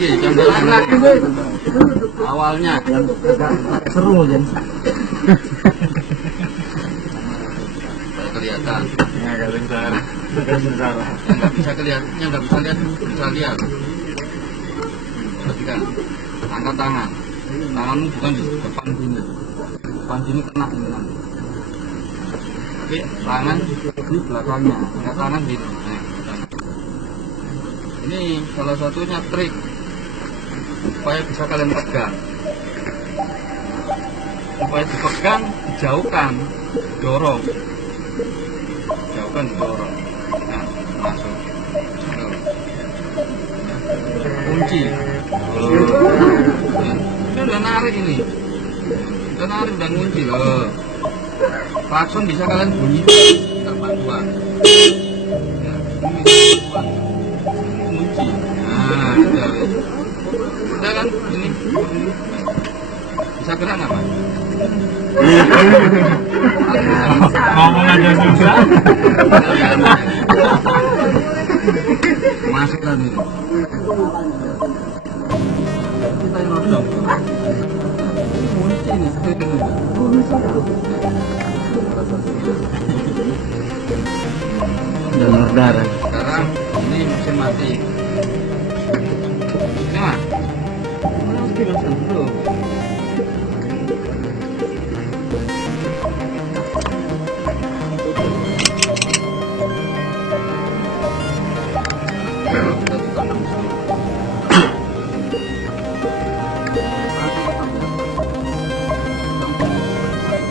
lagi contohnya awalnya yang agak seru Jen. kelihatan Ya galing salah. nggak bisa kelihatan, yang nggak bisa lihat bisa lihat. Perhatikan, angkat tangan, tanganmu bukan di depan sini kena ini nanti. Tapi tangan di belakangnya, angkat tangan di ini salah satunya trik supaya bisa kalian pegang, supaya dipegang, dijauhkan, dorong, dorong, nah masuk, kunci, ini udah narik ini, udah narik dan kunci loh, klakson bisa kalian bunyi, tak bantuan, ya, ini kunci, nah udah kan ini bisa gerak nggak Pak? Ngomong aja susah. Masuk tadi. Kita yang rodong. Kunci nih, Donor darah. sekarang ini mesin mati. Ini mah. Mana harus dilakukan dulu?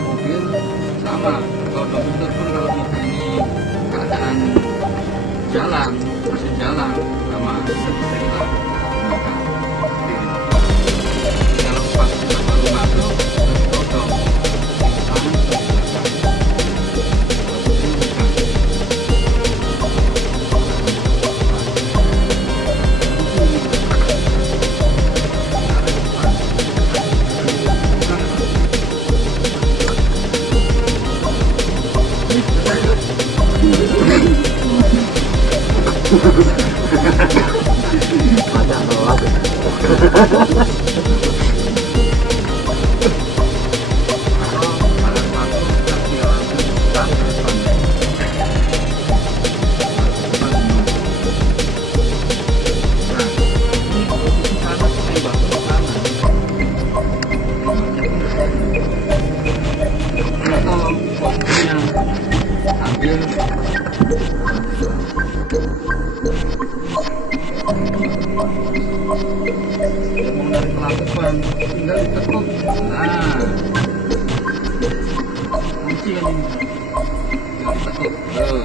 Mobil sama, kalau komputer pun kalau mobil ini keadaan jalan, masih jalan sama kita kalau pas kita baru masuk terus potong tangan ke belakang. Ada telat. Mau dari pelabuhan tinggal ditekuk, nah kunci kan ini tinggal ditekuk tuh,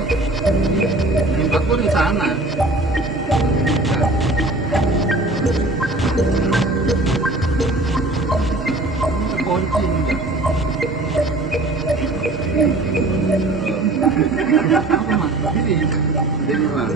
minta pun di sana. Nah. Kunci enggak apa mas, ini mah,